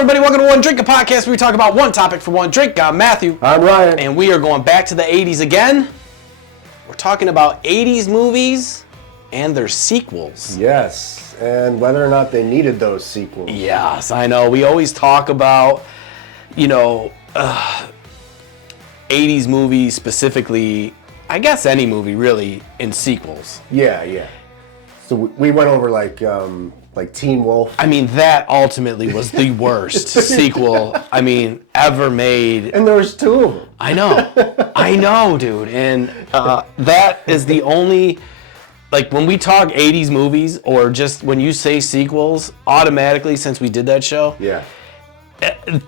everybody. Welcome to One Drink, a podcast where we talk about one topic for one drink. I'm Matthew. I'm Ryan. And we are going back to the 80s again. We're talking about 80s movies and their sequels. Yes, and whether or not they needed those sequels. Yes, I know. We always talk about, 80s movies specifically, I guess any movie really, in sequels. Yeah. So we went over like Teen Wolf. I mean, that ultimately was the worst sequel, ever made. And there was two of them. I know, dude. And that is the only, when we talk 80s movies, or just when you say sequels, automatically, since we did that show, yeah,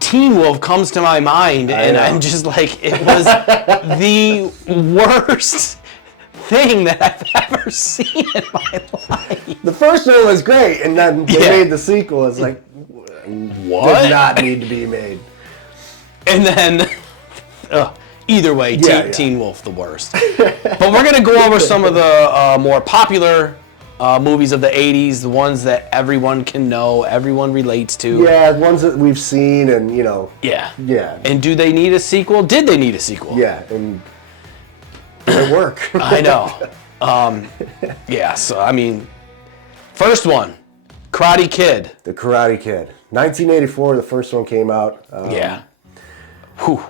Teen Wolf comes to my mind, and I'm just like, it was the worst thing that I've ever seen in my life. The first one was great, and then they made the sequel. It's like, what? Did not need to be made. And then, either way, Teen Wolf, the worst. But we're going to go over some of the more popular movies of the 80s, the ones that everyone can know, everyone relates to. Yeah, ones that we've seen, and, Yeah. Yeah. And do they need a sequel? Did they need a sequel? Yeah, and it work. I know. First one, Karate Kid. The Karate Kid. 1984, the first one came out. Whew.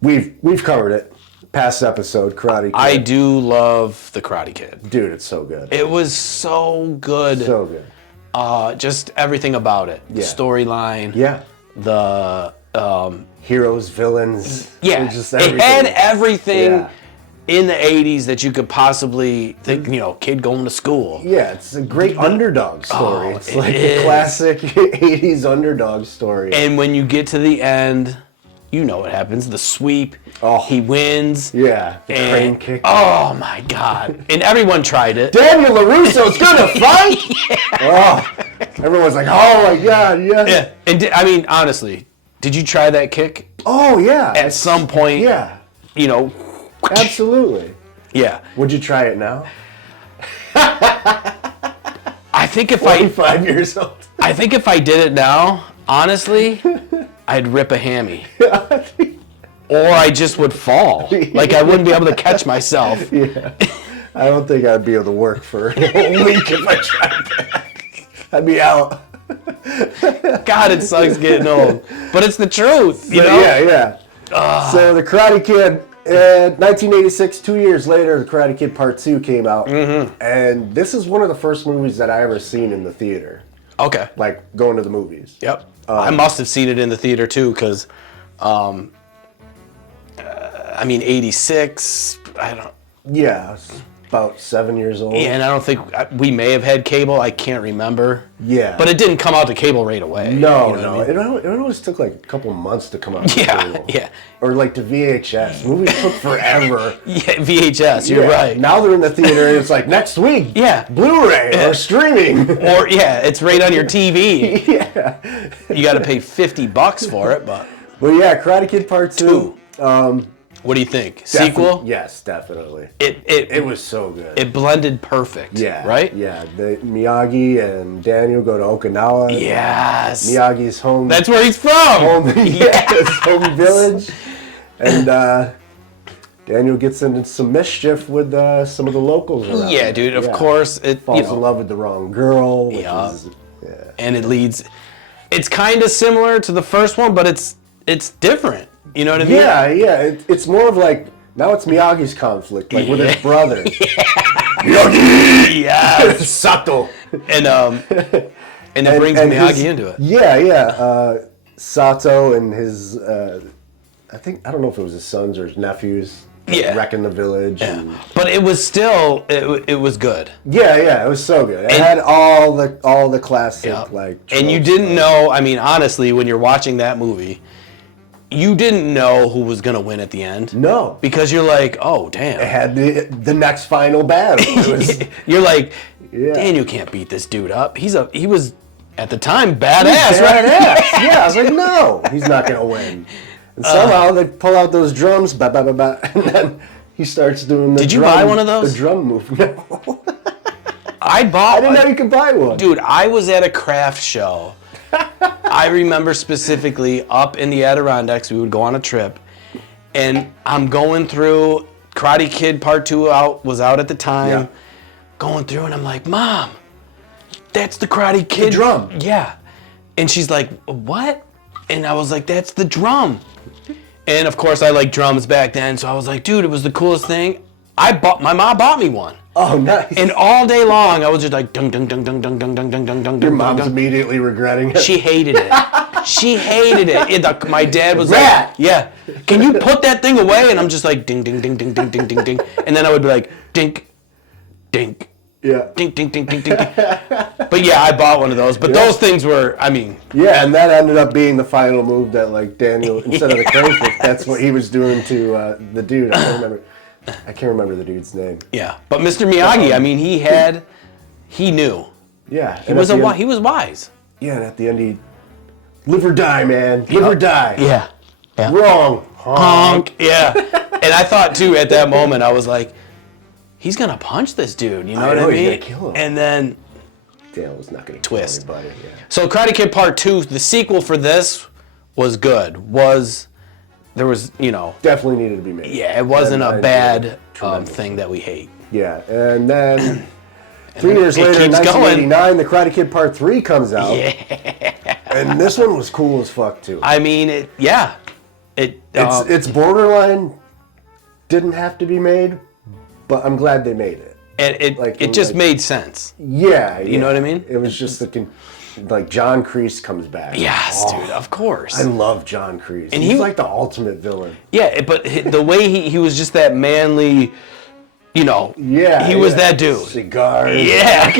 We've covered it. Past episode, Karate Kid. I do love the Karate Kid. Dude, it's so good. It was so good. So good. Just everything about it. The storyline. Yeah. The heroes, villains. Yeah. Just everything. It had everything. Yeah. In the 80s that you could possibly think, kid going to school. Yeah, it's a great underdog story. It's like a classic 80s underdog story. And when you get to the end, you know what happens. The sweep, he wins. Yeah, the crane kick. Oh, my God. And everyone tried it. Daniel LaRusso's gonna fight? Oh, everyone's like, oh, my God, yes. Yeah. And honestly, did you try that kick? Oh, yeah. At some point, yeah. Yeah. Absolutely. Would you try it now? I think if 45 years old. I think if I did it now, honestly, I'd rip a hammy. Or I just would fall. I wouldn't be able to catch myself. Yeah. I don't think I'd be able to work for a week if I tried that. I'd be out. God, it sucks getting old. But it's the truth, you know? Yeah. So the Karate Kid, 1986, 2 years later, the Karate Kid Part 2 came out. Mm-hmm. And this is one of the first movies that I ever seen in the theater. Okay. Going to the movies. Yep. I must have seen it in the theater too, because, 86, I don't... Yeah, I was about 7 years old. Yeah, and I don't think... We may have had cable, I can't remember. Yeah. But it didn't come out to cable right away. No. It always took a couple months to come out to cable. Yeah. Or to VHS. Movies took forever. Yeah, VHS, you're right. Now they're in the theater and it's next week. Yeah. Blu-ray or streaming. Or, it's right on your TV. Yeah. You got to pay $50 for it, but... Well, yeah, Karate Kid Part 2. What do you think? Sequel? Yes, definitely. It was so good. It blended perfect. Yeah. Right? Yeah. The Miyagi and Daniel go to Okinawa. Yes. Miyagi's home. That's where he's from. His home village. And Daniel gets into some mischief with some of the locals around. Yeah, dude. Of course, it falls in love with the wrong girl. And it leads. It's kind of similar to the first one, but it's different. You know what I mean? Yeah. It's more of now it's Miyagi's conflict, with his brother. Miyagi! Yes! Sato! And it brings Miyagi into it. Yeah. Sato and his, I don't know if it was his sons or his nephews, wrecking the village. Yeah. But it was still, it was good. Yeah, it was so good. It had all the classic, and you didn't know, honestly, when you're watching that movie, you didn't know who was going to win at the end. No. Because you're like, oh, damn. It had the next final battle. You're like, Daniel can't beat this dude up. He was, at the time, badass, right? Yeah, I was like, no, he's not going to win. And somehow they pull out those drums, and then he starts doing the Did you buy one of those? The drum move. No. I didn't know you could buy one. Dude, I was at a craft show I remember specifically up in the Adirondacks, we would go on a trip, and I'm going through, Karate Kid Part 2 was out at the time, going through, and I'm like, Mom, that's the Karate Kid. The drum. Yeah. And she's like, what? And I was like, that's the drum. And of course I liked drums back then, so I was like, dude, it was the coolest thing. My mom bought me one. Oh, nice. And all day long, I was just like, dung, dung, dung, dung, dung, dung, dung, dung, dung, dung. Your mom's immediately regretting it. She hated it. She hated it. My dad was Rat. like, yeah, can you put that thing away? And I'm just like, ding, ding, ding, ding, ding, ding, ding, ding. And then I would be like, dink, dink. Yeah. Ding, ding, ding, ding, ding, ding. But yeah, I bought one of those. But those things were, I mean. Yeah, and that ended up being the final move that, like, Daniel, instead of the crayfish, that's what he was doing to the dude. I can't remember the dude's name. Yeah, but Mr. Miyagi, I mean, he knew. Yeah. He was wise. Yeah, and at the end he, live or die, man. Live or die. Yeah. Wrong. Honk. Yeah. And I thought, too, at that moment, I was like, he's going to punch this dude, you know what I mean? He's going to kill him. And then Dale was not going to twist. Kill anybody. Yeah. So Karate Kid Part 2, the sequel for this was good. There was, definitely needed to be made. Yeah, it wasn't a bad thing that we hate. Yeah, and then 3 years later, in 1989, The Karate Kid Part 3 comes out. Yeah. And this one was cool as fuck, too. I mean, It's borderline, didn't have to be made, but I'm glad they made it. And it just made sense. Yeah. You know what I mean? It was just like John Kreese comes back. Yes, dude, of course. I love John Kreese. And he's like the ultimate villain. Yeah, but the way he was just that manly, Yeah. He was that dude. Cigars. Yeah.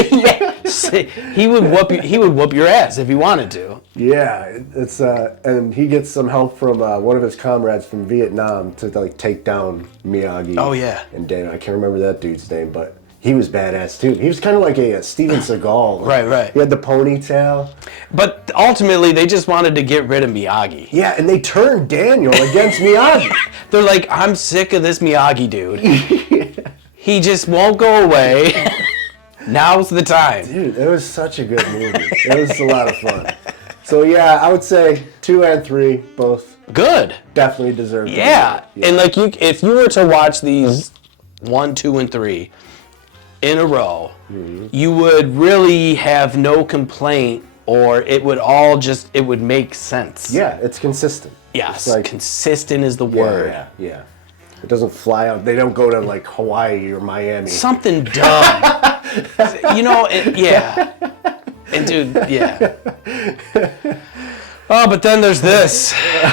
He would whoop your ass if he wanted to. Yeah, it's and he gets some help from one of his comrades from Vietnam to like take down Miyagi. Oh yeah. And Daniel, I can't remember that dude's name, but he was badass too. He was kind of like a Steven Seagal. Right. He had the ponytail. But ultimately, they just wanted to get rid of Miyagi. Yeah, and they turned Daniel against Miyagi. They're like, I'm sick of this Miyagi dude. Yeah. He just won't go away. Now's the time. Dude, it was such a good movie. It was a lot of fun. So yeah, I would say 2 and 3 both good. Definitely deserve. Yeah, and like if you were to watch these 1, 2, and 3 in a row, you would really have no complaint, or it would make sense. Yeah, it's consistent. Yes, it's like, consistent is the word. Yeah. It doesn't fly out. They don't go to like Hawaii or Miami. Something dumb. Yeah. And dude, yeah. Oh, but then there's this.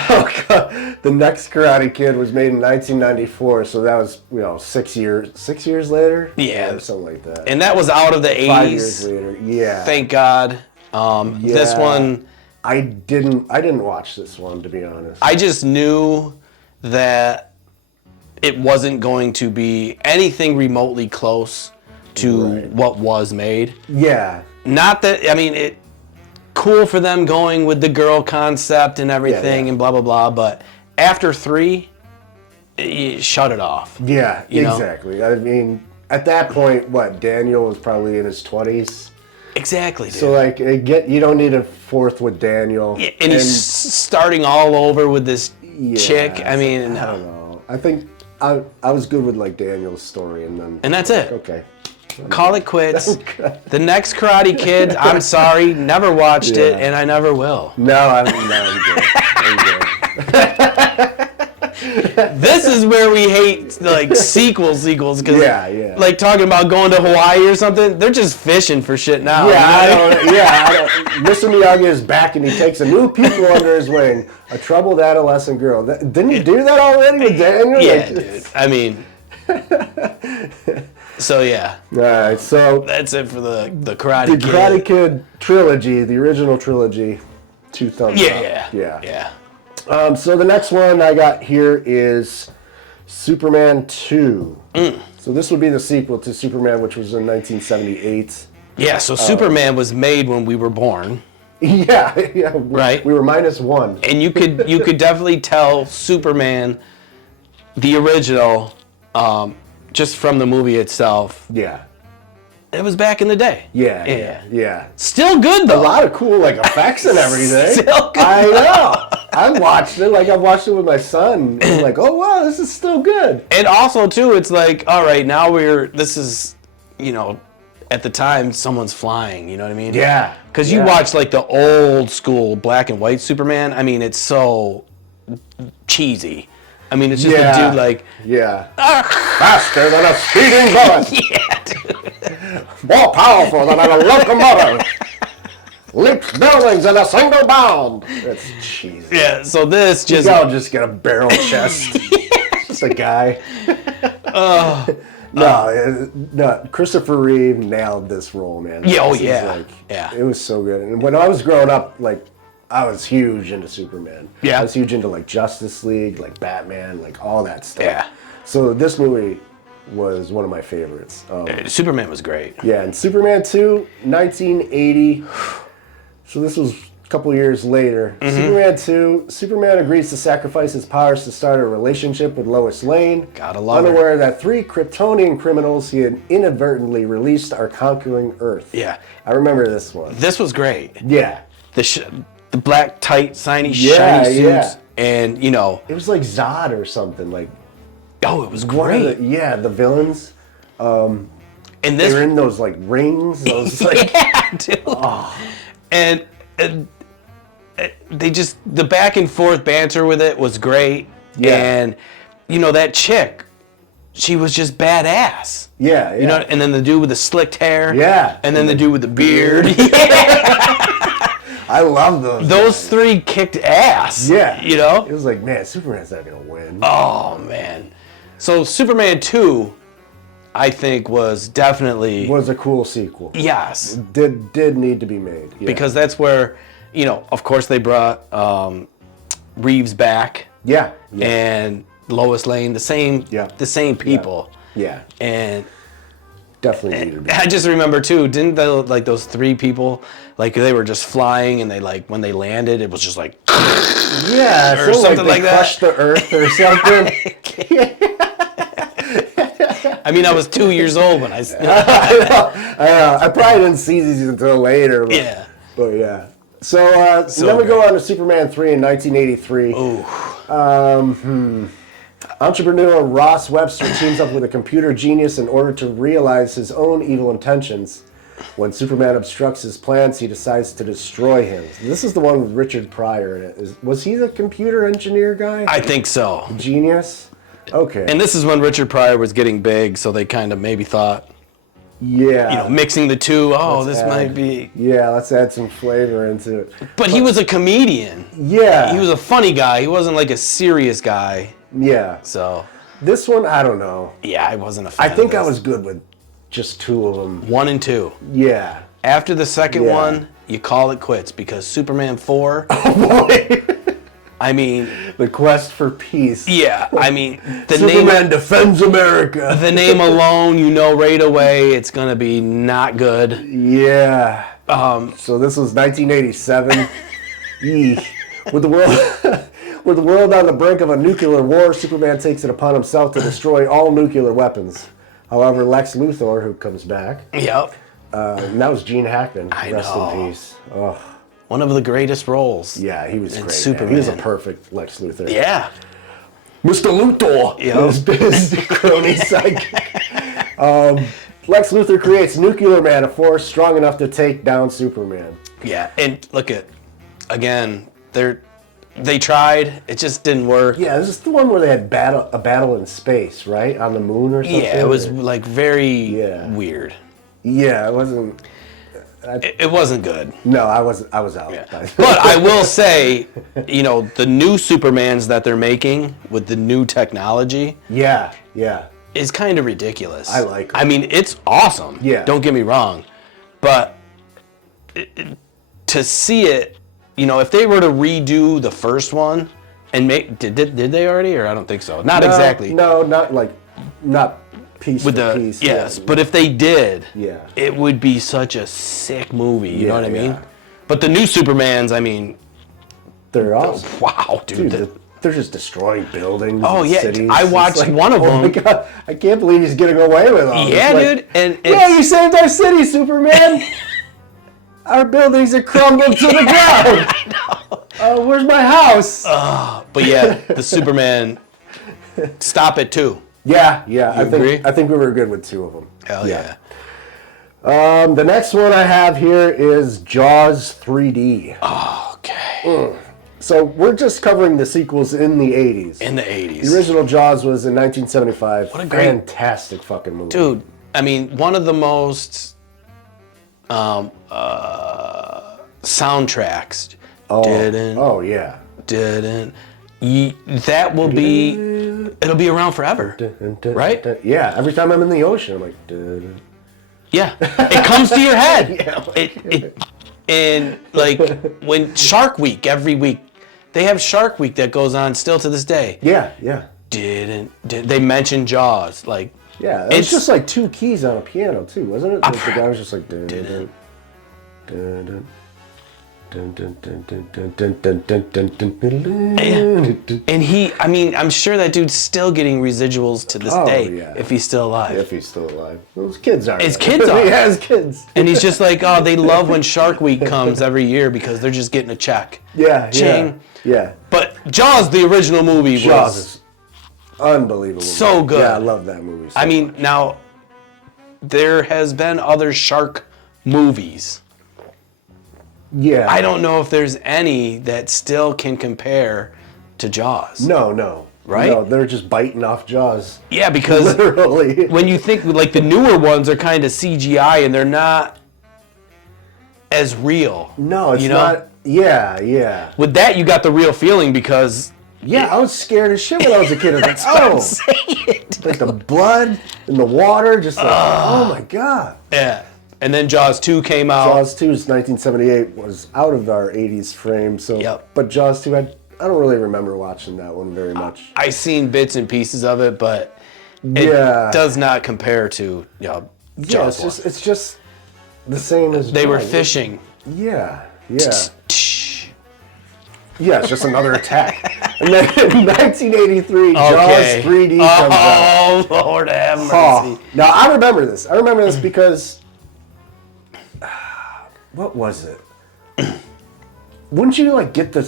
Oh God. The next Karate Kid was made in 1994, so that was 6 years later. Yeah, something like that. And that was out of the 80s. 5 years later. Yeah. Thank God. This one, I didn't watch this one, to be honest. I just knew that it wasn't going to be anything remotely close to what was made. Yeah. Not that, I mean, cool for them going with the girl concept and everything and blah, blah, blah, but after 3, shut it off. Yeah, exactly. I mean, at that point, Daniel was probably in his 20s? Exactly, dude. So, like, you don't need a 4th with Daniel. Yeah, and he's starting all over with this chick. I mean, I don't know. I think I was good with, like, Daniel's story, and that's it. Okay. Call it quits. The next Karate Kid, I'm sorry, never watched it, and I never will. No, I'm good. This is where we hate like sequels, because like talking about going to Hawaii or something, they're just fishing for shit now. Mr. Miyagi is back and he takes a new pupil under his wing, a troubled adolescent girl. Didn't he do that already with Daniel? Yeah, dude. I mean. So yeah. All right, so that's it for the Karate Kid. The Karate Kid trilogy, the original trilogy, 2 thumbs up. Yeah. So the next one I got here is Superman 2. So this would be the sequel to Superman, which was in 1978. Yeah. So Superman was made when we were born. Yeah. Right. We were -1. And you could definitely tell Superman, the original. Just from the movie itself. Yeah. it was back in the day. Yeah. Still good though. A lot of cool like effects and everything. Still good. I know. I watched it. Like I watched it with my son. And I'm like, oh wow, this is still good. And also too, it's like, all right, now this is, at the time someone's flying. You know what I mean? Yeah. Because you watch like the old school black and white Superman. I mean, it's so cheesy. I mean, it's just a dude like... Yeah. Faster than a speeding bullet. Yeah, dude. More powerful than a locomotive. Leaps buildings in a single bound. That's cheesy. Yeah, so this just... I'll just get a barrel chest. Just a guy. No, Christopher Reeve nailed this role, man. Yeah, It was so good. And when I was growing up, like, I was huge into Superman. Yeah. I was huge into, like, Justice League, like, Batman, like, all that stuff. Yeah. So this movie was one of my favorites. Superman was great. Yeah, and Superman 2, 1980. So this was a couple years later. Superman 2, Superman agrees to sacrifice his powers to start a relationship with Lois Lane. Gotta love her. Unaware that 3 Kryptonian criminals he had inadvertently released are conquering Earth. Yeah. I remember this one. This was great. Yeah. The black, tight, shiny suits. And, It was like Zod or something. Like, oh, it was great. The villains. And they were in those, like, rings. Those, like, yeah, dude. Oh. And they just, the back and forth banter with it was great. Yeah. And, that chick, she was just badass. Yeah. And then the dude with the slicked hair. Yeah. And then the dude with the beard. I love those. Those 3 kicked ass. Yeah. It was like, man, Superman's not going to win. Oh, man. So Superman 2, I think, was definitely... was a cool sequel. Yes. It did need to be made. Yeah. Because that's where, of course they brought Reeves back. Yeah. And Lois Lane, the same people. Yeah. And... definitely needed to be. I just remember too, didn't they, like those 3 people, like they were just flying and they like, when they landed, it was just like... Yeah, or something like that. Crushed the earth or something. I mean, I was 2 years old when I know. I probably didn't see these until later. But, yeah. But yeah. So then we go on to Superman 3 in 1983. Ooh. Entrepreneur Ross Webster teams up with a computer genius in order to realize his own evil intentions. When Superman obstructs his plans, he decides to destroy him. This is the one with Richard Pryor in it. Was he the computer engineer guy? I think so. Genius? Okay. And this is when Richard Pryor was getting big, so they kind of maybe thought, mixing the two, might be... Yeah, let's add some flavor into it. But he was a comedian. Yeah. He was a funny guy. He wasn't like a serious guy. Yeah. So... this one, I don't know. Yeah, I wasn't a fan I think of this. I was good with just 2 of them. 1 and 2. Yeah. After the second one, you call it quits because Superman 4... oh, boy. I mean... the quest for peace. Yeah, I mean... Superman defends America. The name alone, right away, it's going to be not good. Yeah. So this was 1987. With the world... with the world on the brink of a nuclear war, Superman takes it upon himself to destroy all nuclear weapons. However, Lex Luthor, who comes back... Yep. And that was Gene Hackman. Rest in peace. Oh. One of the greatest roles. Yeah, he was great. Superman. He was a perfect Lex Luthor. Yeah. Mr. Luthor! His crony sidekick. Lex Luthor creates Nuclear Man, a force strong enough to take down Superman. Yeah, and look at, again, they tried, it just didn't work. Yeah, this is the one where they had a battle in space, right? On the moon or something? Yeah, it was like very weird. Yeah, it wasn't... It wasn't good. No, I was out. Yeah. But I will say, the new Supermans that they're making with the new technology... yeah. is kind of ridiculous. I like it. I mean, it's awesome. Yeah. Don't get me wrong. But to see it, if they were to redo the first one and make... Did they already? Or I don't think so. Not exactly. No, not piece with for the piece. yes, but if they did, yeah, it would be such a sick movie. You know what I mean? But the new Supermans, I mean, they're awesome. Wow, dude. they're just destroying buildings. Oh, and yeah. cities. I watched one of them. Oh my God, I can't believe he's getting away with all this. Yeah, dude. And yeah, you saved our city, Superman. Our buildings are crumbled to the ground. I know. Where's my house? But yeah, the Superman, stop it too. Yeah. I think we were good with 2 of them. Hell yeah. The next one I have here is Jaws 3D. Oh, okay. So we're just covering the sequels in the 80s. In the 80s. The original Jaws was in 1975. What a great... fantastic fucking movie. Dude, I mean, one of the most soundtracks. That will be... It'll be around forever. Right? Yeah, every time I'm in the ocean, I'm like... Yeah, it comes to your head. And like when Shark Week, every week, they have Shark Week that goes on still to this day. Yeah. They mention Jaws, like. Yeah, it's just like 2 keys on a piano too, wasn't it? Like the guy was just like. And I'm sure that dude's still getting residuals to this day, if he's still alive. If he's still alive. Those kids are. His kids are. Yeah, his kids. And he's just like, oh, they love when Shark Week comes every year because they're just getting a check. Yeah, Ching. Yeah. But Jaws, the original movie, Jaws is unbelievable. So good. Yeah, I love that movie so much. Now, there has been other shark movies. Yeah. I don't know if there's any that still can compare to Jaws. No. Right? No, they're just biting off Jaws. Yeah, because literally. When you think, like, the newer ones are kind of CGI and they're not as real. No, it's not. Yeah. With that, you got the real feeling because... Yeah, I was scared as shit when I was a kid. I was like, like the blood and the water, just like, oh my God. Yeah. And then Jaws 2 came out. Jaws 2's 1978 was out of our 80s frame, so. But Jaws 2, I don't really remember watching that one very much. I seen bits and pieces of it, but it does not compare to Jaws 1. It's just the same as They were fishing. Yeah. Yeah, it's just another attack. And then in 1983, Jaws 3D comes out. Oh, Lord have mercy. Now, I remember this. Because... what was it? Wouldn't you, like, get the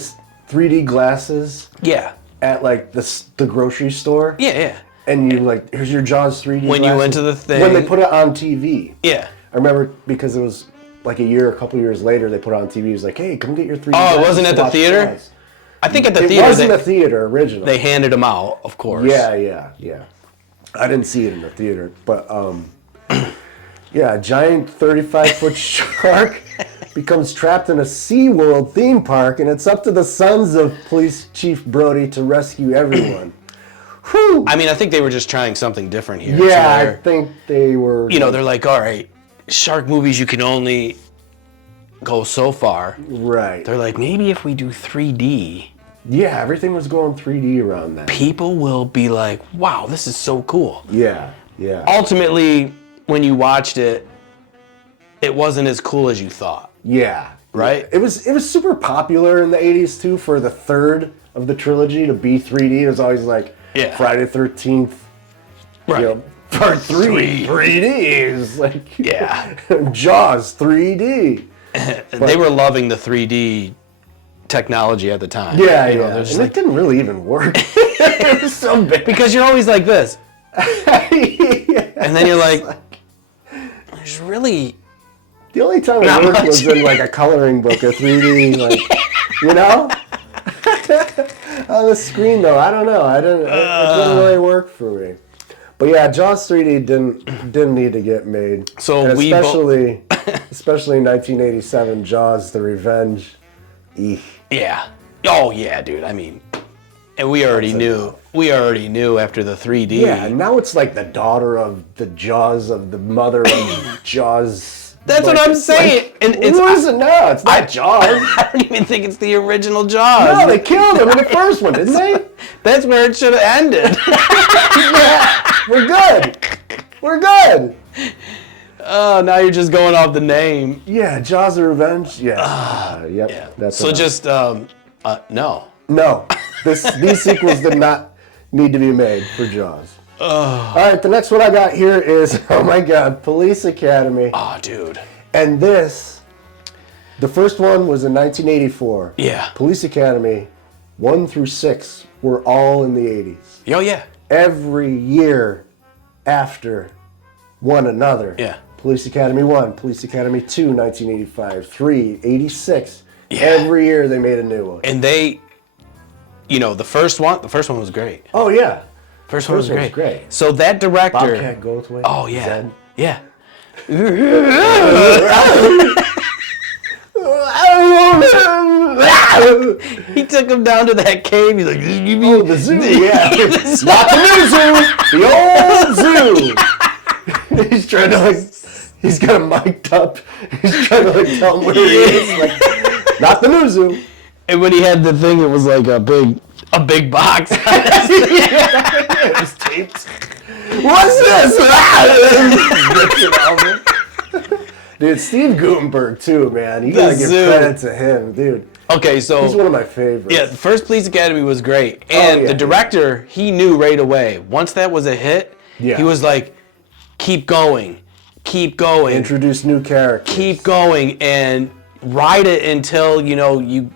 3D glasses? Yeah. At, like, the grocery store? Yeah. And you, like, here's your Jaws 3D when glasses. You went to the thing. When they put it on TV. Yeah. I remember because it was... like a couple years later, they put it on TV. It was like, hey, come get your 3D glasses. Oh, it wasn't at the theater? Jaws. I think at the theater. It was in the theater originally. They handed them out, of course. Yeah. I didn't see it in the theater, but a giant 35-foot shark becomes trapped in a SeaWorld theme park, and it's up to the sons of Police Chief Brody to rescue everyone. Whew. I think they were just trying something different here. Yeah, I think they were. They're like, all right, shark movies, you can only go so far. Right. They're like, maybe if we do 3D. Yeah, everything was going 3D around that. People will be like, wow, this is so cool. Yeah. Ultimately, when you watched it, it wasn't as cool as you thought. Yeah. Right? It was super popular in the 80s, too, for the third of the trilogy to be 3D. It was always like Friday the 13th. Right. Part 3. 3D is like... Yeah. Jaws 3D. They were loving the 3D technology at the time. Yeah. And it didn't really even work. It was so big. Because you're always like this. And then you're like, there's really... The only time it worked was in like a coloring book, a 3D, like, on the screen though, I don't know. It didn't really work for me. But yeah, Jaws 3D didn't need to get made. So and especially in 1987, Jaws: The Revenge. Eek. Yeah. Oh yeah, dude. And we already knew after the 3D. Yeah, and now it's like the daughter of the Jaws of the mother of Jaws. That's what I'm saying. Like, and what is it now? It's not Jaws. I don't even think it's the original Jaws. No, they killed him in the first one, didn't they? That's where it should have ended. Yeah, we're good. Oh, now you're just going off the name. Yeah, Jaws of Revenge. Yeah. Yep. Yeah. That's so enough. just no. No, these sequels did not need to be made for Jaws. All right, the next one I got here is, oh my God, Police Academy. Oh, dude. And this, the first one was in 1984. Yeah. Police Academy 1 through 6 were all in the 80s. Oh, yeah. Every year after one another. Yeah. Police Academy 1, Police Academy 2, 1985, 3, 86. Yeah. Every year they made a new one. And they, the first one was great. Oh, yeah. First one was one was great. great. So that director. Bobcat Goldthwait. Oh, yeah. Zed. Yeah. He took him down to that cave. He's like, oh, the zoo, yeah. Not the new zoo, the old zoo. He's trying to, he's got him mic'd up. He's trying to, tell him where he is. Not the new zoo. And when he had the thing, it was like a big box. It was taped. What's this? Dude, Steve Guttenberg too, man. You gotta give credit to him, dude. Okay, so he's one of my favorites. Yeah, the first Police Academy was great, and the director, he knew right away. Once that was a hit, he was like, keep going, introduce new characters, keep going, and ride it until you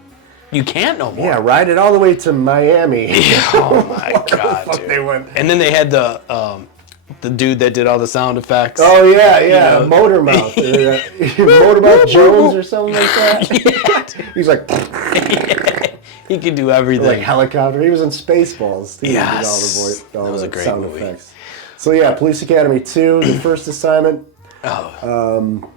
can't no more. Yeah, ride it all the way to Miami. Oh my God, the fuck dude. They went. And then they had the dude that did all the sound effects. Oh yeah, Motormouth, Motormouth Jones or something like that. Yeah, he's like, he could do everything. Like helicopter. He was in Spaceballs. He did all that was a great sound movie. effects. So yeah, Police Academy 2, the first assignment.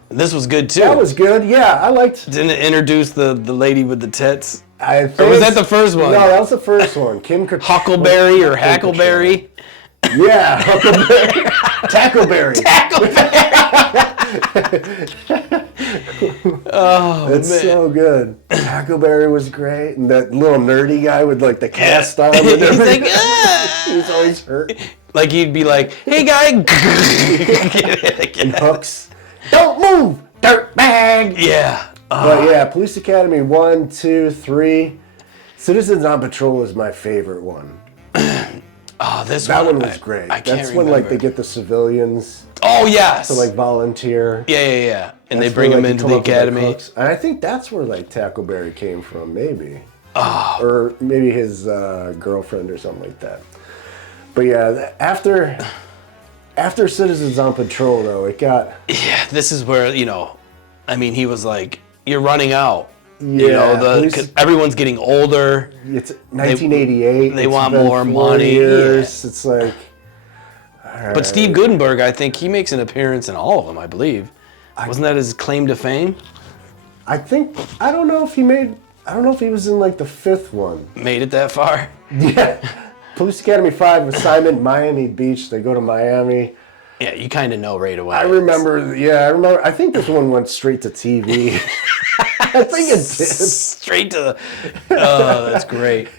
This was good too. That was good. Yeah, I liked. Didn't it introduce the lady with the tits? I think or was that the first one? No, that was the first one. Kim Huckleberry or Hackleberry? Yeah, Huckleberry. Tackleberry. Oh, that's man. so good. Tackleberry was great, and that little nerdy guy with the cast on. And he's like, he's always hurt. Like he'd be like, "Hey, guy," and Hooks. Don't move, dirtbag. Yeah. But yeah, Police Academy 1, 2, 3. Citizens on Patrol was my favorite one. That one was great. That's when they get the civilians. Oh yes. To volunteer. Yeah. And they bring them into the academy. And I think that's where Tackleberry came from, maybe. Or maybe his girlfriend or something like that. But yeah, after Citizens on Patrol though, it got. Yeah, this is where he was like, "You're running out." Yeah, everyone's getting older. It's 1988. They want more money. Years. Yeah. It's like, all right. But Steve Guttenberg, I think he makes an appearance in all of them. I believe. Wasn't that his claim to fame? I don't know if he was in the fifth one. Made it that far? Yeah. Police Academy 5 assignment Miami Beach. They go to Miami. Yeah, you kind of know right away. I remember. I think this one went straight to TV. I think it did. Straight to. Oh, that's great.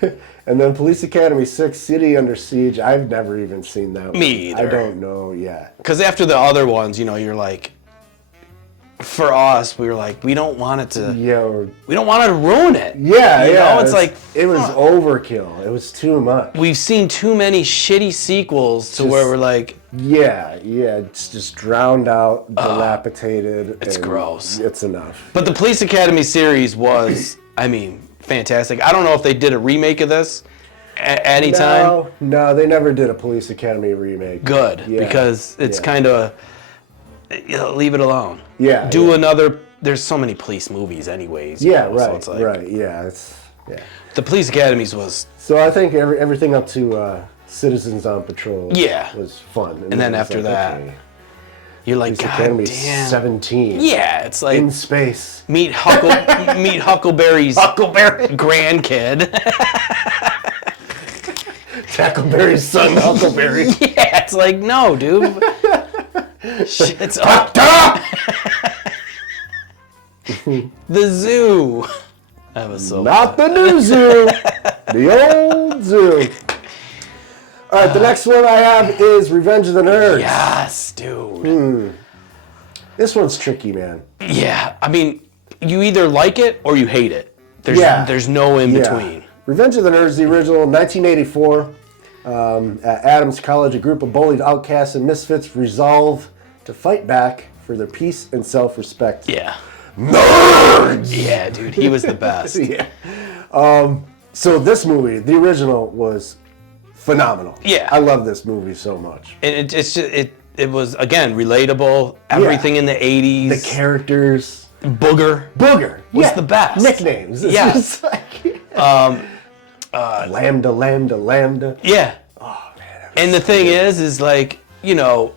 And then Police Academy 6, City Under Siege. I've never even seen that one. Me either. I don't know. Yeah. Because after the other ones, you're like. For us, we were like, we don't want it to. Yeah. We don't want it to ruin it. Yeah, yeah. It's like it was overkill. It was too much. We've seen too many shitty sequels to where we're like. Yeah. It's just drowned out, dilapidated. It's gross. It's enough. But the Police Academy series was, fantastic. I don't know if they did a remake of this at any time. No, they never did a Police Academy remake. Good, because it's kind of. Leave it alone. Yeah. Do another. There's so many police movies, anyways. Yeah, right. So it's like, right. Yeah. The Police Academies was. So I think everything up to Citizens on Patrol. Was fun. And then after that, you're like, Police God Academy damn. 17. Yeah, it's like in space. Meet Huckleberry's grandkid. Tackleberry's son, Huckleberry. Yeah, it's like, no, dude. It's up. The zoo. That was so not fun. The new zoo. The old zoo. All right, the next one I have is Revenge of the Nerds. Yes, dude. This one's tricky, man. Yeah, you either like it or you hate it. There's no in between. Revenge of the Nerds, the original, 1984. At Adams College, a group of bullied outcasts and misfits resolve to fight back for their peace and self-respect. Yeah. Nerds! Yeah, dude, he was the best. Yeah. So this movie, the original, was phenomenal. Yeah. I love this movie so much. And it was, again, relatable. Everything in the 80s. The characters. Booger was the best. Nicknames. It's just like, Lambda. Yeah. Oh, man. And the thing is like, you know,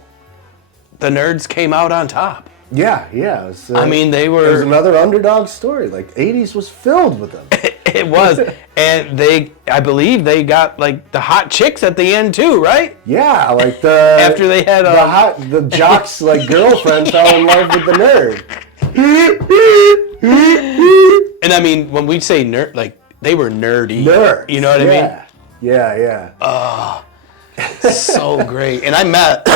the nerds came out on top. Yeah. It was, I mean, they were... It was another underdog story. Like, 80s was filled with them. It was. And I believe they got, like, the hot chicks at the end, too, right? Yeah, like the... After they had... the jock's, like, girlfriend fell in love with the nerd. And, I mean, when we say nerd, like, they were nerdy. Nerds. You know what I mean? Yeah. Oh, so great. And I met...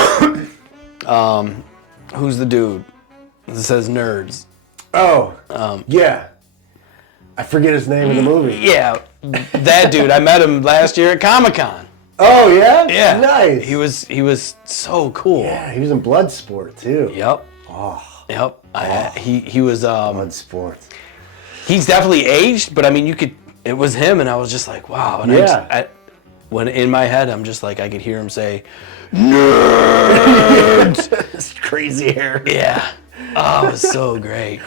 who's the dude that says nerds? Oh, yeah. I forget his name in the movie. Yeah, that dude. I met him last year at Comic-Con. Oh, yeah? Yeah. Nice. He was so cool. Yeah, he was in Bloodsport, too. Yep. Oh. Yep. He was... Bloodsport. He's definitely aged, but I mean, it was him, and I was just like, wow. And when in my head, I'm just like, I could hear him say, nerds! This crazy hair. Yeah. Oh, it was so great.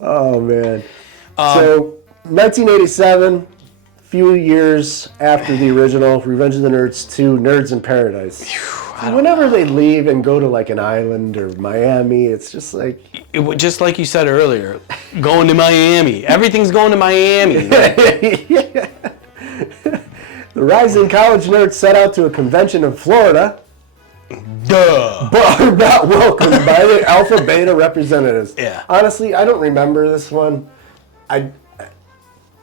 Oh, man. So, 1987, few years after the original, Revenge of the Nerds 2, Nerds in Paradise. Whenever they leave and go to like an island or Miami, it's just like... Just like you said earlier, going to Miami. Everything's going to Miami. Yeah. The rising college nerds set out to a convention in Florida. Duh. But are not welcomed by the Alpha Beta representatives. Yeah. Honestly, I don't remember this one. I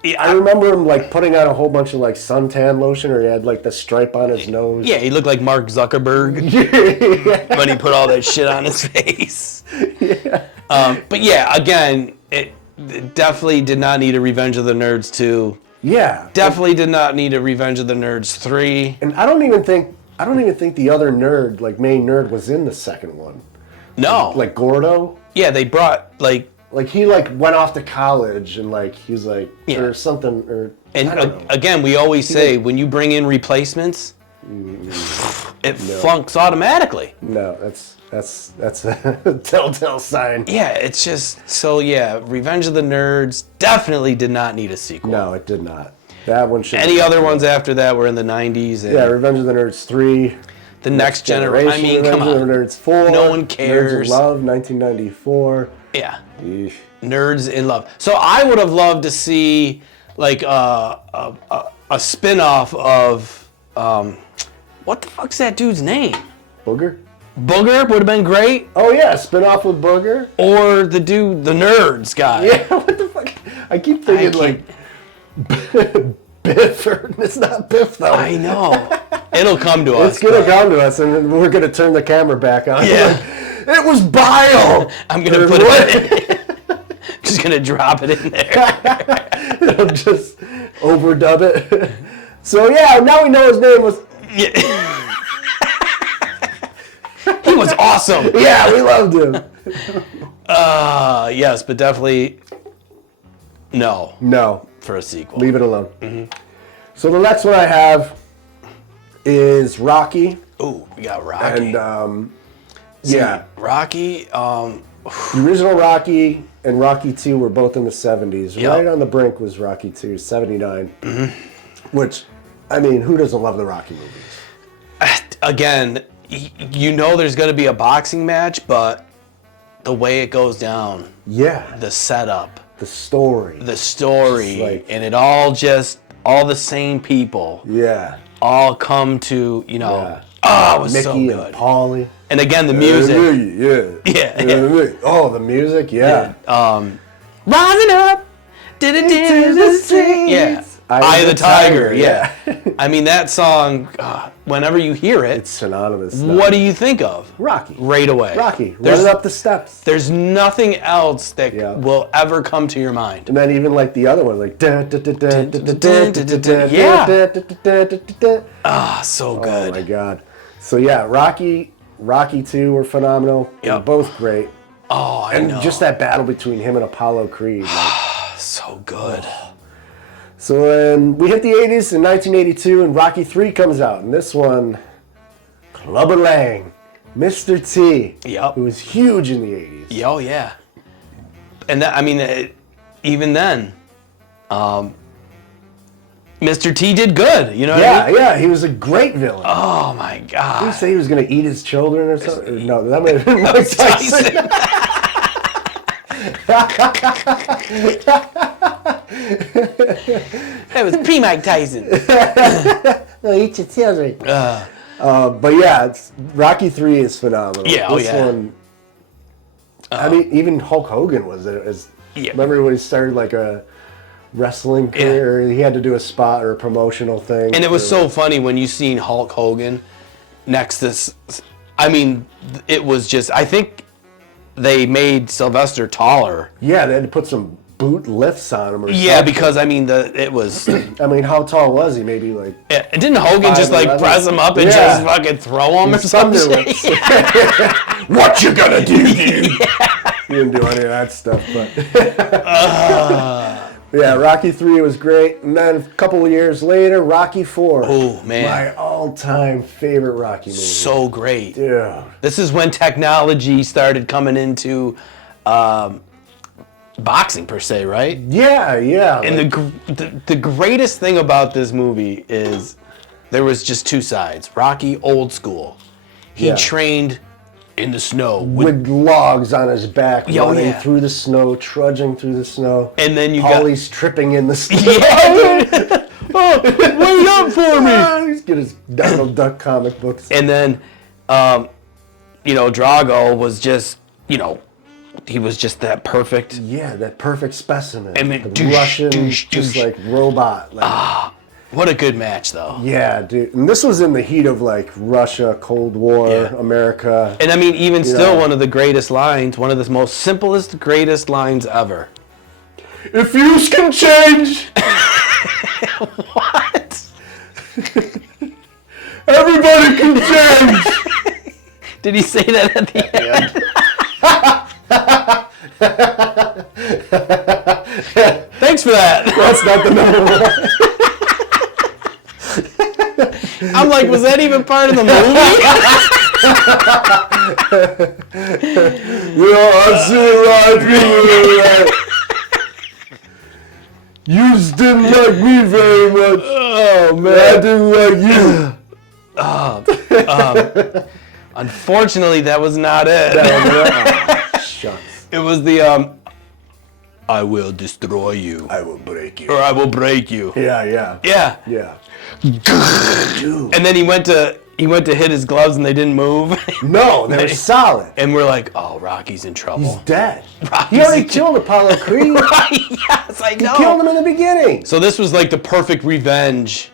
remember him like putting on a whole bunch of like suntan lotion, or he had like the stripe on his nose. Yeah, he looked like Mark Zuckerberg when he put all that shit on his face. Yeah. But yeah, again, it definitely did not need a Revenge of the Nerds 2. Yeah. Definitely did not need a Revenge of the Nerds 3. And I don't even think the other nerd, like main nerd, was in the second one. No. Like Gordo. Yeah, they brought like he like went off to college and like he was like or something or and I don't know. Again, we always say when you bring in replacements, it flunks automatically. No, that's a telltale sign. Yeah, it's just so Revenge of the Nerds definitely did not need a sequel. No, it did not. That one should. Any other ones after that were in the 90s. And Revenge of the Nerds 3. The Next Generation. I mean, come on. Revenge of the Nerds 4. No one cares. Nerds in Love, 1994. Yeah. Eesh. Nerds in Love. So I would have loved to see like a spin-off of what the fuck's that dude's name? Booger? Booger would have been great. Oh yeah, spin-off with Booger. Or the dude, the Nerds guy. Yeah, what the fuck? I keep thinking like Biff, it's not Biff though. I know. It'll come to us. It's gonna come to us, and then we're gonna turn the camera back on. Yeah. Like, it was Bile. I'm gonna put it in. Just gonna drop it in there. It'll just overdub it. So yeah, now we know his name was. Yeah. He was awesome. Yeah, we loved him. Yes, but definitely no. No. For a sequel. Leave it alone. Mm-hmm. So the next one I have is Rocky. Ooh, we got Rocky. And Rocky. The original Rocky and Rocky 2 were both in the 70s. Yep. Right on the brink was Rocky 2, 79. Mm-hmm. Which, I mean, who doesn't love the Rocky movies? Again, you know there's going to be a boxing match, but the way it goes down. Yeah. The setup. The story. And it all the same people. Yeah. All come to, it was Mickey so good. And Paulie. And again, the music. Yeah. Oh, the music, yeah. Rising up to the streets. Yeah. Eye of the Tiger, yeah. I mean, that song, whenever you hear it, it's synonymous. What do you think of? Rocky. Right away. Rocky, running up the steps. There's nothing else that will ever come to your mind. And then even like the other one, like so good. Oh my God. So yeah, Rocky 2 were phenomenal. They're both great. Oh, I know. And just that battle between him and Apollo Creed. So good. So then we hit the 80s in 1982 and Rocky 3 comes out. And this one, Clubber Lang, Mr. T, who was huge in the 80s. Oh, yeah. And that, I mean, even then, Mr. T did good, you know what I mean? Yeah, he was a great villain. Oh, my God. Did he say he was going to eat his children or something? Or no, that might have been Mike Tyson. That was pre-Mike Tyson. No, eat your children. But yeah, Rocky 3 is phenomenal. This one, I mean, even Hulk Hogan was it. Remember when he started like a wrestling career? He had to do a spot or a promotional thing. And it was so funny when you seen Hulk Hogan next to, I mean, it was just, I think they made Sylvester taller. Yeah, they had to put some boot lifts on him or something. Yeah, because I mean, it was. I mean, how tall was he? Maybe like. Yeah, didn't Hogan just like press him up and just fucking throw him or something? What you gonna do, dude? He didn't do any of that stuff, but. Yeah, Rocky 3 was great, and then a couple of years later, Rocky 4. Oh man, my all-time favorite Rocky movie. So great. Yeah. This is when technology started coming into. Boxing per se, right? Yeah. And the greatest thing about this movie is there was just two sides. Rocky, old school. He trained in the snow with logs on his back, running through the snow, trudging through the snow. And then you Paulie's tripping in the snow. Yeah, dude. Wait up for me! He's got his Donald Duck comic books. And then, Drago was just, he was just that perfect. Yeah, that perfect specimen. And then the Russian, just like robot. Like, what a good match, though. Yeah, dude. And this was in the heat of like Russia, Cold War, America. And I mean, even still, one of the greatest lines, one of the most simplest, greatest lines ever. If yous can change. What? Everybody can change. Did he say that at the end? Thanks for that. That's not the number one. I'm like, was that even part of the movie? I see right. You didn't like me very much. Oh man, I didn't like you. Unfortunately, that was not it. Shucks. It was the I will destroy you. I will break you. Or I will break you. Yeah. Dude. And then he went to hit his gloves and they didn't move. No, they were solid. And we're like, oh, Rocky's in trouble. He's dead. He already killed Apollo Creed. Right, yes, I know. He killed him in the beginning. So this was like the perfect revenge.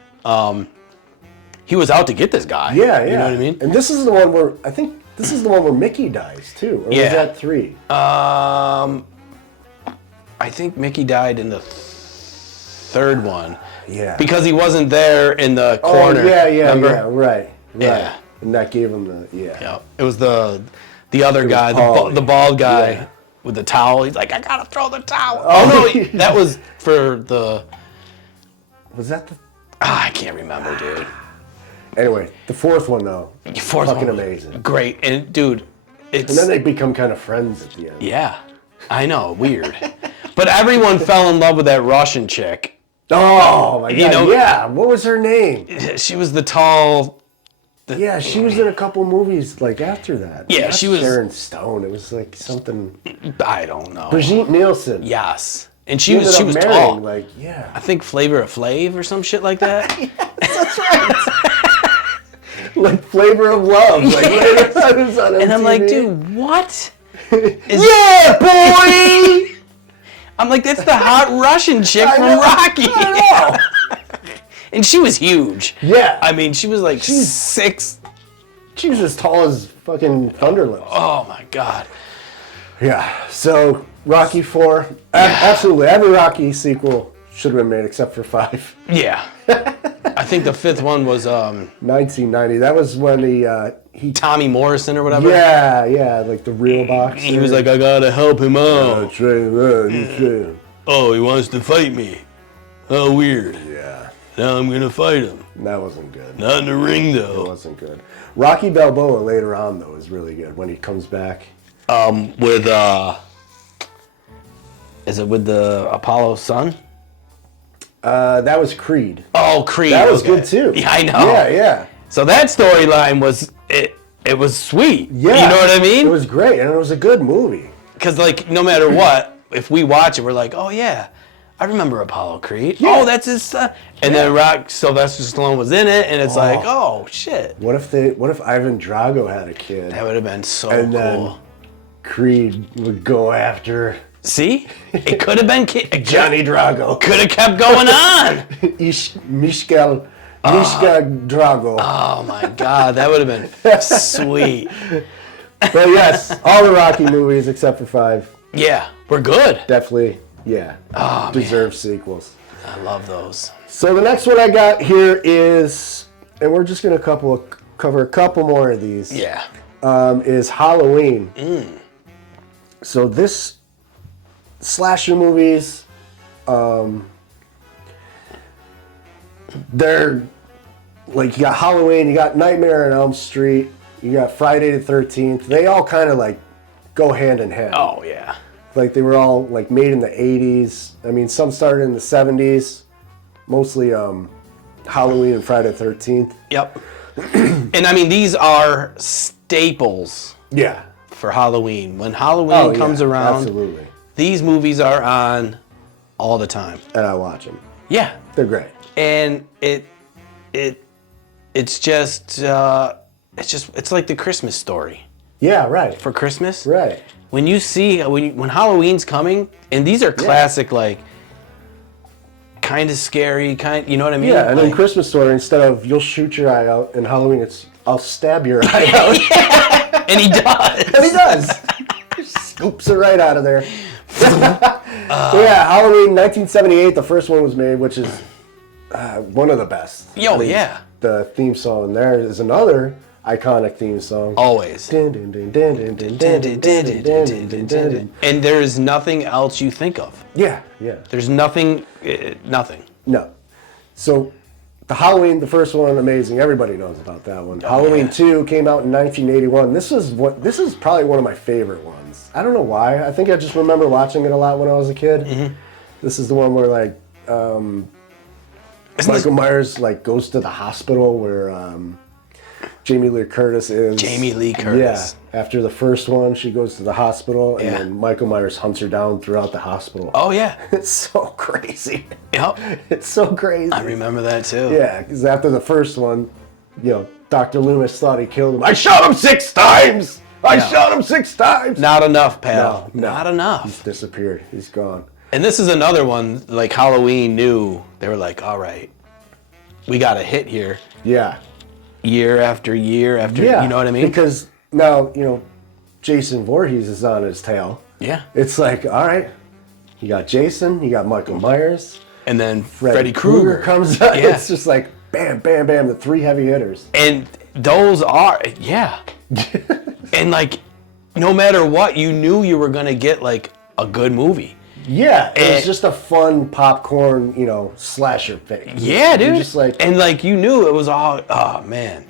He was out to get this guy. Yeah. You know what I mean? And this is the one where, I think, this is the one where Mickey dies, too. Or was that 3? I think Mickey died in the third one. Yeah. Because he wasn't there in the corner. Remember? Yeah, right. Yeah. And that gave him the, Yeah. It was the other guy, the bald guy with the towel. He's like, I gotta throw the towel. Oh, no, that was for the... Was that the... I can't remember, dude. Anyway, the fourth one, though. Fucking amazing. Great. And, dude, it's... And then they become kind of friends at the end. Yeah. I know. Weird. But everyone fell in love with that Russian chick. Oh, my God. What was her name? She was the tall... Yeah, she was in a couple movies, like, after that. Yeah, she was... Sharon Stone. It was, like, something... I don't know. Brigitte Nielsen. Yes. And she was marrying, tall. Like, yeah. I think Flavor of Flav or some shit like that. Yes, that's right. Like Flavor of Love. Like, and I'm like, dude, what? Yeah, boy! I'm like, that's the hot Russian chick from Rocky. I know. And she was huge. Yeah. I mean, she was like 6. She was as tall as fucking Thunderlips. Oh my God. Yeah. So Rocky 4, absolutely every Rocky sequel should have been made except for 5. Yeah. I think the 5th one was 1990. That was when he Tommy Morrison or whatever. Yeah, like the real boxer. He was like, I gotta help him out. Oh, he wants to fight me. Oh, weird. yeah. Now I'm gonna fight him. That wasn't good. Not in the ring It though. wasn't good. Rocky Balboa later on though is really good when he comes back. With is it with the Apollo's son? That was Creed. Oh, Creed. That was good too. Yeah, I know. Yeah. So that storyline was it was sweet. Yeah. You know what I mean? It was great, and it was a good movie. Because like no matter what, if we watch it, we're like, oh yeah, I remember Apollo Creed. Yeah. Oh, that's his son. And then Sylvester Stallone was in it, and it's like, oh shit. What if Ivan Drago had a kid? That would have been so and cool. then Creed would go after See? It could have been Johnny Drago. Could have kept going on. Mishka Drago. Oh my God, that would have been sweet. But yes, all the Rocky movies except for 5. Yeah, we're good. Definitely, yeah. Oh, deserve sequels. I love those. So the next one I got here is, and we're just gonna cover a couple more of these. Yeah. Is Halloween. So this slasher movies, they're like, you got Halloween, you got Nightmare on Elm Street, you got Friday the 13th. They all kind of like go hand in hand. Oh yeah. Like they were all like made in the 80s. I mean, some started in the 70s. Mostly Halloween and Friday the 13th. Yep. And I mean, these are staples. Yeah. For Halloween. When Halloween comes around, absolutely. These movies are on all the time. And I watch them. Yeah. They're great. And it's just it's like the Christmas Story. Yeah, right. For Christmas. Right. When you see when Halloween's coming, and these are classic like kind of scary, you know what I mean? Yeah, and in Christmas Story, instead of you'll shoot your eye out, in Halloween it's I'll stab your eye out. Yeah, and he does. And he does. He scoops it right out of there. Yeah, Halloween 1978, the first one was made, which is one of the best. Yo, yeah. The theme song there is another iconic theme song. Always. Dun, dun, dun, dun, dun, dun, dun, dun, dun, dun, dun, dun. And there is nothing else you think of. Yeah. There's nothing. No. So, the Halloween, the first one, amazing. Everybody knows about that one. Halloween 2 came out in 1981. This is probably one of my favorite ones. I don't know why. I think I just remember watching it a lot when I was a kid. Mm-hmm. This is the one where like Michael Myers like goes to the hospital where Jamie Lee Curtis is. Jamie Lee Curtis. Yeah. After the first one, she goes to the hospital, and then Michael Myers hunts her down throughout the hospital. Oh, yeah. It's so crazy. Yep. It's so crazy. I remember that, too. Yeah, because after the first one, Dr. Loomis thought he killed him. I shot him 6 times! I shot him 6 times! Not enough, pal. No. Not enough. He's disappeared. He's gone. And this is another one, like Halloween knew. They were like, all right, we got a hit here. Yeah. Year after year after, you know what I mean? Because now, Jason Voorhees is on his tail. Yeah. It's like, all right, you got Jason, you got Michael Myers. And then Freddy Krueger comes out. Yeah. It's just like, bam, bam, bam, the 3 heavy hitters. And those are, and like, no matter what, you knew you were going to get like a good movie. Yeah, it was just a fun popcorn, slasher thing. Yeah, dude. Just like, and like you knew it was all, oh man.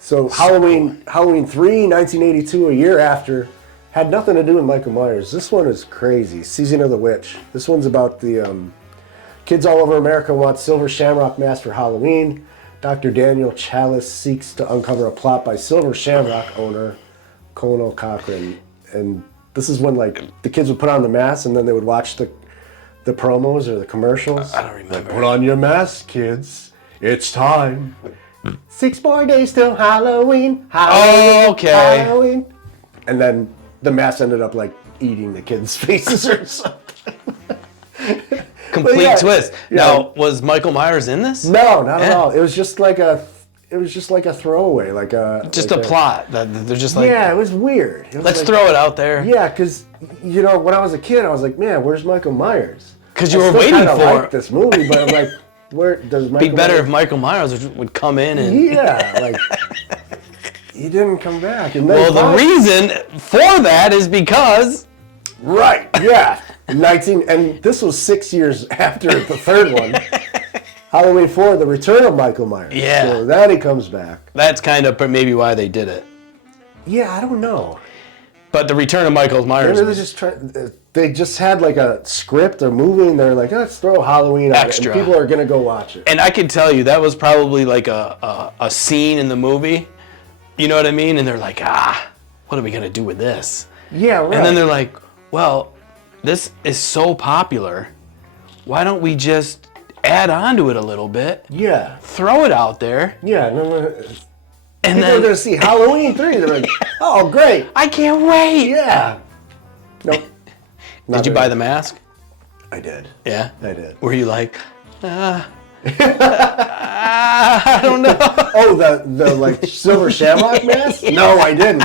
So Halloween 3, 1982, a year after, had nothing to do with Michael Myers. This one is crazy. Season of the Witch. This one's about the kids all over America want Silver Shamrock Mask for Halloween. Dr. Daniel Chalice seeks to uncover a plot by Silver Shamrock owner Colonel Cochran. And this is when like the kids would put on the mask and then they would watch the promos or the commercials. I don't remember. Like, put on your mask, kids. It's time. 6 more days till Halloween. Oh, okay. Halloween. And then the mask ended up like eating the kids' faces or something. complete twist. Now, was Michael Myers in this? No, not at all. It was just like a throwaway, like a plot. They're just like, yeah, it was weird. It was let's throw it out there. Yeah, because when I was a kid, I was like, man, where's Michael Myers? Because you were waiting for like this movie, but I'm like, where does Michael? Be better if Michael Myers would come in and he didn't come back. And then well, the reason for that is because yeah, and this was 6 years after the third one. Halloween 4, The Return of Michael Myers. Yeah. So then he comes back. That's kind of maybe why they did it. Yeah, I don't know. But The Return of Michael Myers. They just had like a script or movie, and they're like, let's throw Halloween out, and people are going to go watch it. And I can tell you, that was probably like a scene in the movie. You know what I mean? And they're like, what are we going to do with this? Yeah, right. And then they're like, well, this is so popular. Why don't we just add on to it a little bit? Yeah. Throw it out there. Yeah. And people are going to see Halloween 3. They're like, oh, great. I can't wait. Yeah. Nope. Did you buy the mask? I did. Yeah? I did. Were you like, I don't know. Oh, the like silver shamrock mask? No, I didn't.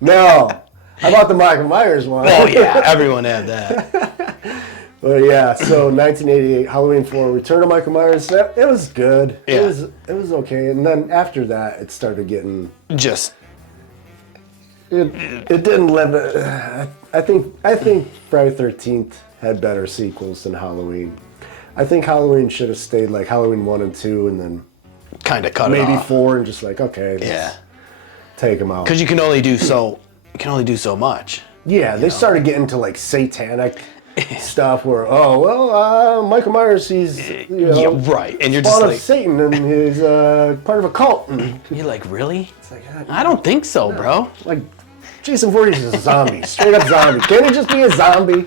No. I bought the Michael Myers one. Oh, yeah. Everyone had that. But yeah, so 1988, Halloween 4, Return of Michael Myers. It was good. Yeah. It was okay. And then after that, it started getting... It didn't live... I think Friday the 13th had better sequels than Halloween. I think Halloween should have stayed like Halloween 1 and 2 and then... kind of cut it off. Maybe 4 and just like, okay, let's take them out. Because you can only do so much. Yeah, they started getting to like satanic... stuff where Michael Myers he's right, and you're just spawn like of Satan and he's part of a cult. And you're like, really? It's like, I don't think so, bro. Like Jason Voorhees is a zombie, straight up zombie. Can't he just be a zombie?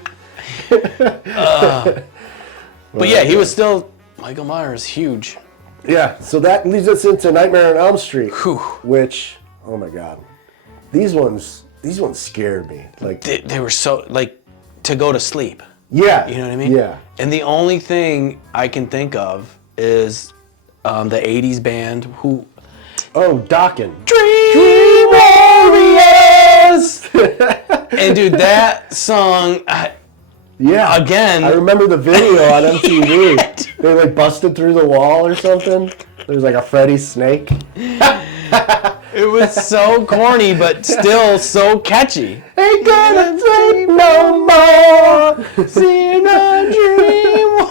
But yeah, he was still Michael Myers, huge. Yeah, so that leads us into Nightmare on Elm Street, Whew. which oh my god, these ones scared me. Like they were so like. To go to sleep. Yeah. You know what I mean? Yeah. And the only thing I can think of is the 80's band who... Oh, Dokken. Dream Warriors! And dude, that song... yeah. Again... I remember the video on MTV. They like busted through the wall or something. There was like a Freddy snake. It was so corny, but still so catchy. Ain't gonna sleep no more, seeing a dream.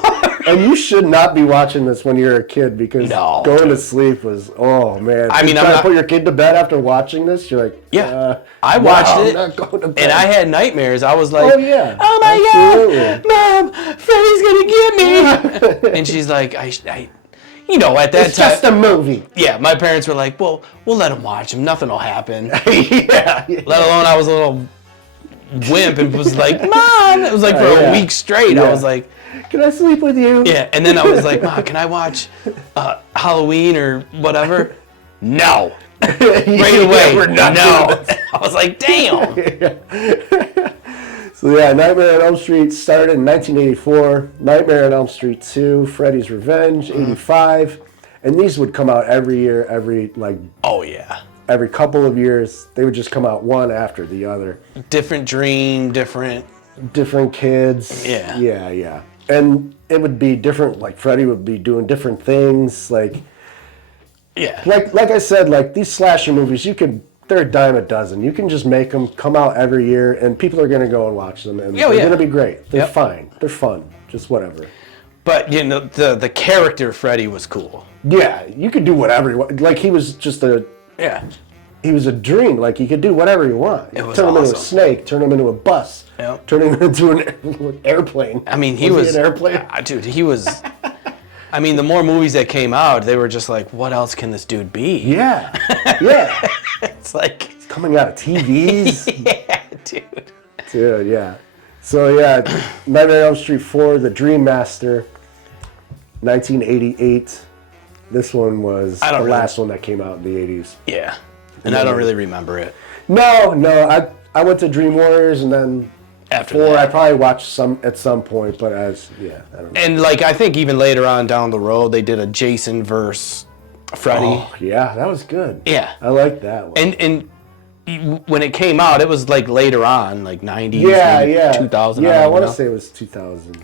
And you should not be watching this when you're a kid because going to sleep was, oh man. I mean, I'm trying to put your kid to bed after watching this. You're like, I watched it, I'm not going to bed. and I had nightmares. I was like, oh my Absolutely. God, Mom, Freddy's gonna get me. And she's like, you know, at that it's time, just a movie. Yeah, my parents were like, well, we'll let him watch him. Nothing will happen. yeah. Let alone I was a little wimp and was like, Mom! It was like for a week straight. I was like, can I sleep with you? Yeah, and then I was like, Mom, can I watch Halloween or whatever? No. Right away. No. I was like, damn. So yeah, Nightmare on Elm Street started in 1984. Nightmare on Elm Street 2, Freddy's Revenge, 85. And these would come out every year, every couple of years. They would just come out one after the other. Different dream, different kids. Yeah. Yeah. And it would be different, like Freddy would be doing different things, like like I said, like these slasher movies, they're a dime a dozen. You can just make them come out every year, and people are going to go and watch them, and they're going to be great. They're fine. They're fun. Just whatever. But you know, the character Freddy was cool. Yeah, you could do whatever you want. Like he was just he was a dream. Like you could do whatever you want. It was turn him into a snake. Turn him into a bus. Yep. Turn him into an airplane. I mean, he was an airplane. Dude, he was. I mean, the more movies that came out, they were just like, what else can this dude be? Yeah. It's like it's coming out of TVs. Yeah, dude. Dude, yeah. So yeah, Nightmare on Elm Street 4, The Dream Master, 1988. This one was the last one that came out in the 80s. Yeah. And I don't really remember it. No. I went to Dream Warriors and then after 4, that. I probably watched some at some point, but I don't know. And like I think even later on down the road, they did a Jason versus Freddy. Oh, yeah, that was good. Yeah, I like that one. and when it came out, it was like later on, like 90s, yeah, 2000. Yeah, I want to know. say it was 2000.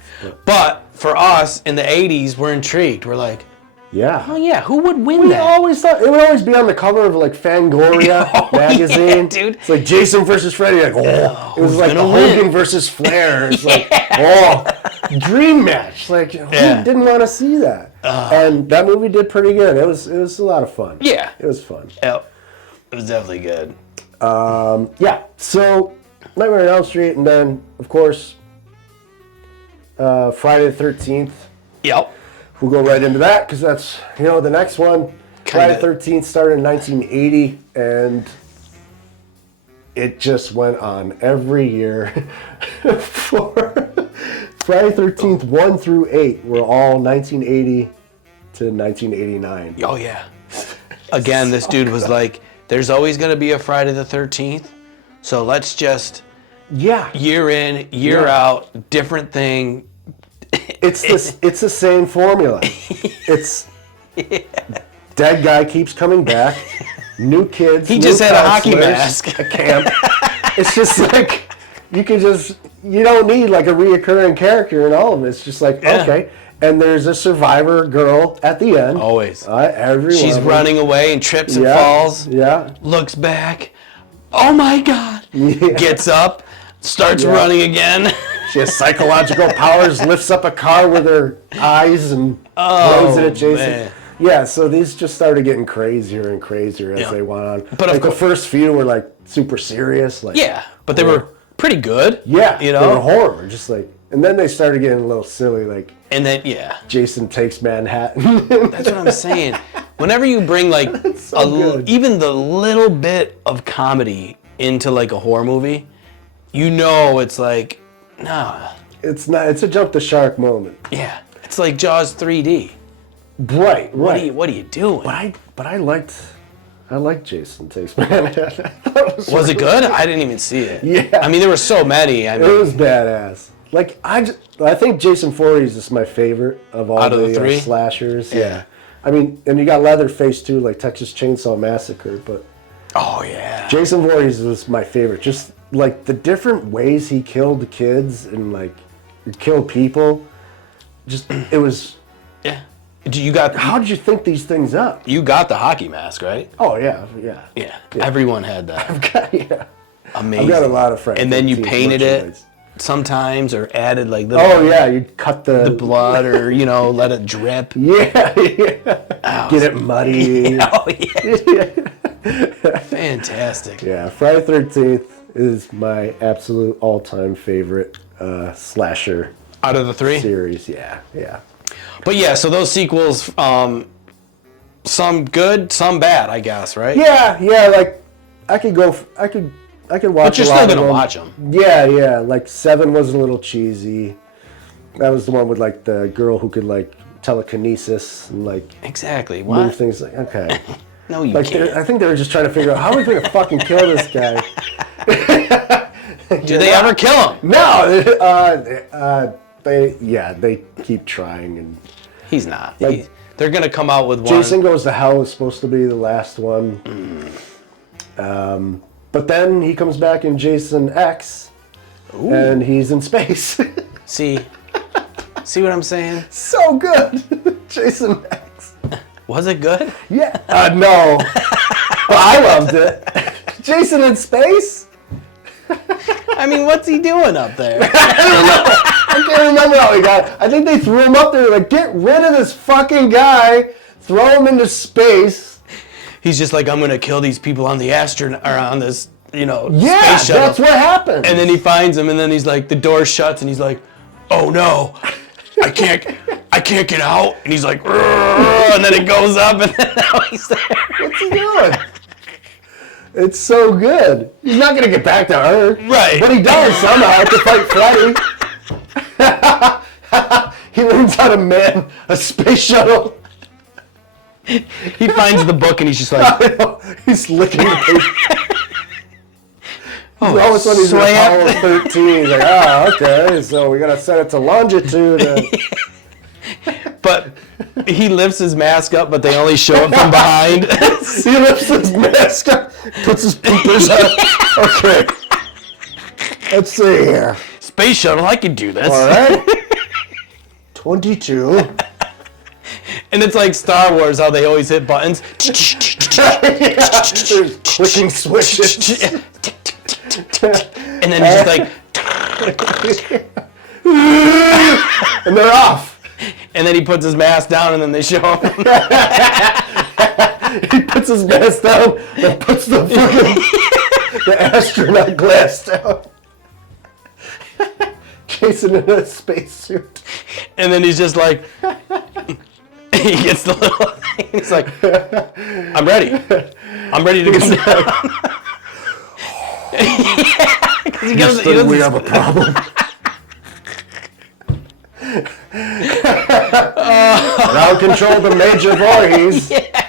But for us in the 80s, we're intrigued. We're like, Yeah. oh yeah, who would win We that? always thought it would always be on the cover of like Fangoria magazine. Yeah, dude. It's like Jason versus Freddy. Like, oh, it was like gonna Hogan win? versus Flair. It's like, oh, dream match. Like, who didn't want to see that? And that movie did pretty good. It was a lot of fun. Yeah, It was fun. Yep. It was definitely good. Yeah. So, Nightmare on Elm Street, and then of course, Friday the 13th. Yep. We'll go right into that because that's, the next one. Friday the 13th started in 1980, and it just went on every year for Friday the 13th 1 through 8 were all 1980 to 1989. Oh yeah. Again, this dude was like, there's always going to be a Friday the 13th, so let's just year in, year out, different thing. It's the same formula. It's dead guy keeps coming back, new kids. He new just had a hockey counselors, mask. a camp. It's just like you don't need like a reoccurring character in all of it. It's just like okay. And there's a survivor girl at the end. Always. She's running away and trips and falls. Yeah. Looks back. Oh my God. Yeah. Gets up. Starts running again. She has psychological powers, lifts up a car with her eyes and throws it at Jason. Man. Yeah, so these just started getting crazier and crazier as they went on. But like the first few were like super serious. Like but they were pretty good. Yeah, they were horror. Just like, and then they started getting a little silly. Like, and then Jason Takes Manhattan. That's what I'm saying. Whenever you bring like even the little bit of comedy into like a horror movie, it's like, nah. It's not. It's a jump the shark moment. Yeah, it's like Jaws 3D. Right. What are you doing? But I liked Jason Takes Manhattan. Was it good? I didn't even see it. Yeah. I mean, there were so many. It was badass. Like I think Jason Voorhees is my favorite of all out of the three slashers. Yeah. I mean, and you got Leatherface too, like Texas Chainsaw Massacre. But Jason Voorhees was my favorite. Just like the different ways he killed kids and like killed people. Just it was. Yeah. How did you think these things up? You got the hockey mask, right? Oh yeah. Everyone had that. Amazing. I've got a lot of friends. And then you painted it sometimes, or added like little. Oh yeah, you cut the blood, or let it drip. Yeah. Get it muddy. Fantastic. Yeah, Friday the 13th is my absolute all-time favorite slasher out of the three series. Yeah. But so those sequels, some good, some bad, I guess, right? Yeah. Like I could watch. But you're still gonna watch them. Yeah. Like 7 was a little cheesy. That was the one with like the girl who could like telekinesis and like exactly move things. Like okay. No, you can't. I think they were just trying to figure out how are we going to fucking kill this guy. Do they ever kill him? No. They keep trying, and he's not. They're gonna come out with one. Jason Goes to Hell is supposed to be the last one. But then he comes back in Jason X, and he's in space. See what I'm saying? So good, Jason X. Was it good? Yeah. No, but I loved it. Jason in space. I mean, what's he doing up there? I can't remember how he got it. I think they threw him up there, like, get rid of this fucking guy, throw him into space. He's just like, I'm going to kill these people on the astronaut, or on this, space shuttle. That's what happened. And then he finds him, and then he's like, the door shuts, and he's like, oh no, I can't get out. And he's like, and then it goes up, and then now he's there. What's he doing? It's so good. He's not going to get back to Earth. Right. But he does somehow to fight Freddy. He learns how to man a space shuttle. He finds the book and he's just like... He's licking the paper. All of a sudden he's in Apollo 13. He's like, okay, so we got to set it to longitude. But he lifts his mask up, but they only show it from behind. He lifts his mask up, puts his peepers on. Okay. Let's see here. Space shuttle, I can do this. All right. 22. And it's like Star Wars, how they always hit buttons. There's clicking switches. And then he's just like... And they're off. And then he puts his mask down, and then they show him. He puts his mask down, then puts the astronaut glass down. Jason in a spacesuit. And then he's just like... He gets the little thing. He's like, I'm ready. I'm ready to come down. Houston, we have a problem. Ground control to Major Voorhees. Yeah.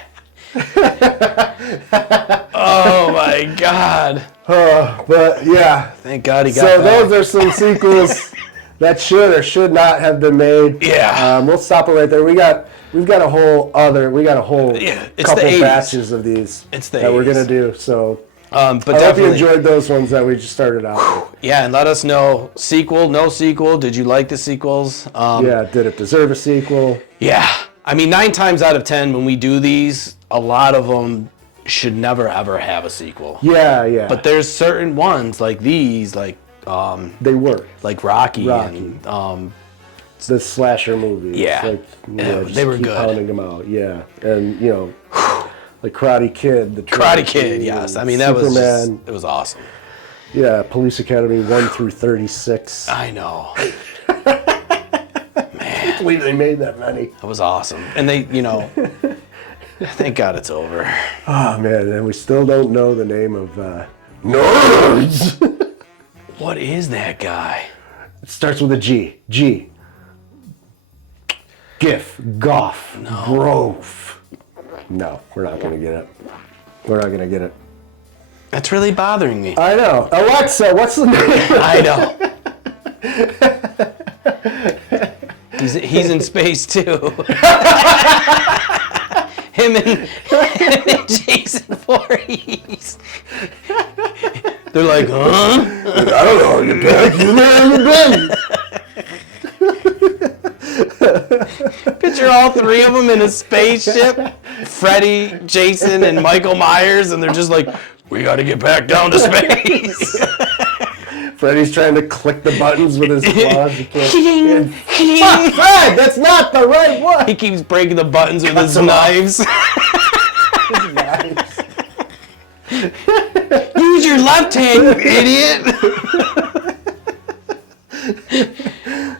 Oh my God. But yeah. Thank God he got So that. those are some sequels that should or should not have been made. Yeah. We'll stop it right there. We've got a whole it's couple the 80s. batches of these that we're gonna do. So but I hope you definitely enjoyed those ones that we just started out with. Yeah, and let us know, sequel, no sequel, did you like the sequels? Did it deserve a sequel? Yeah. I mean, 9 times out of 10 when we do these, a lot of them should never ever have a sequel. Yeah. But there's certain ones like these, like they were like Rocky. And the slasher movies. Yeah. Like, just they were keep good. pounding them out. Yeah, and like Karate Kid. The Karate Kid, yes. I mean, that Superman. it was awesome. Yeah, Police Academy 1 through 36. I know. I can't believe they made that many. That was awesome. And they, thank God it's over. Oh man, and we still don't know the name of Nerds. What is that guy? It starts with a G. G. GIF. Goff. No. Grove. No, we're not gonna get it. We're not gonna get it. That's really bothering me. I know. Alexa, what's the name? I know. He's in space too. him and Jason Voorhees. They're like, huh? I don't know. You're back. You know you've been. Picture all 3 of them in a spaceship. Freddy, Jason, and Michael Myers, and they're just like, we got to get back down to space. Freddy's trying to click the buttons with his claws. He can't. Fuck, Fred, that's not the right one. He keeps breaking the buttons with his knives. Use your left hand, you idiot.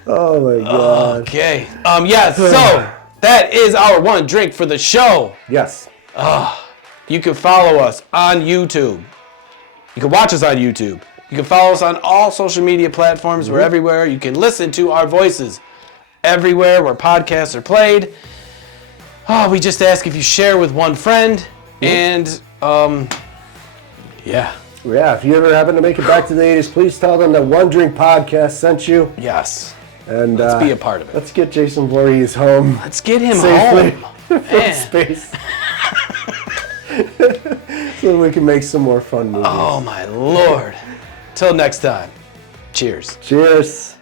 Oh my God. Okay. So that is our one drink for the show. Yes. You can follow us on YouTube. You can watch us on YouTube. You can follow us on all social media platforms. We're everywhere. You can listen to our voices everywhere where podcasts are played. We just ask if you share with one friend. And, yeah. Yeah, if you ever happen to make it back to the 80s, please tell them that One Drink Podcast sent you. Yes. And let's be a part of it. Let's get Jason Voorhees home. Let's get him safely home. from space. So we can make some more fun movies. Oh, my Lord. Till next time. Cheers. Cheers.